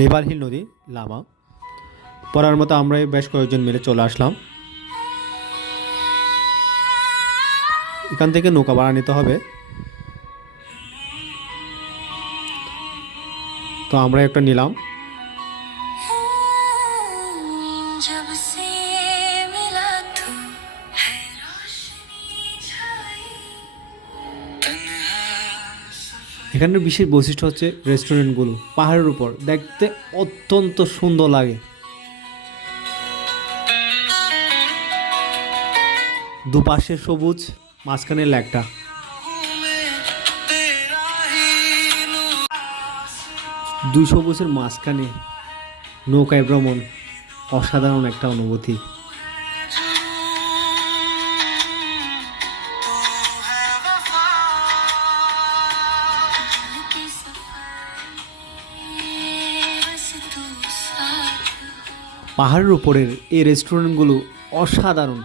River hill নদী লামা পড়ার মতো আমরা বেশ কয়েকজন মিলে চলে আসলাম। এখান থেকে নৌকা ভাড়া নিতে হবে। তো আমরা একটা নিলাম। এখানের বিশেষ বৈশিষ্ট্য হচ্ছে রেস্টুরেন্টগুলো পাহাড়ের উপর, দেখতে অত্যন্ত সুন্দর লাগে। দুপাশে সবুজ, মাঝখানে লেকটা। দুই সবুজের মাঝখানে নৌকায় ভ্রমণ অসাধারণ একটা অনুভূতি। পাহাড়ের উপরের এই রেস্টুরেন্টগুলো অসাধারণ।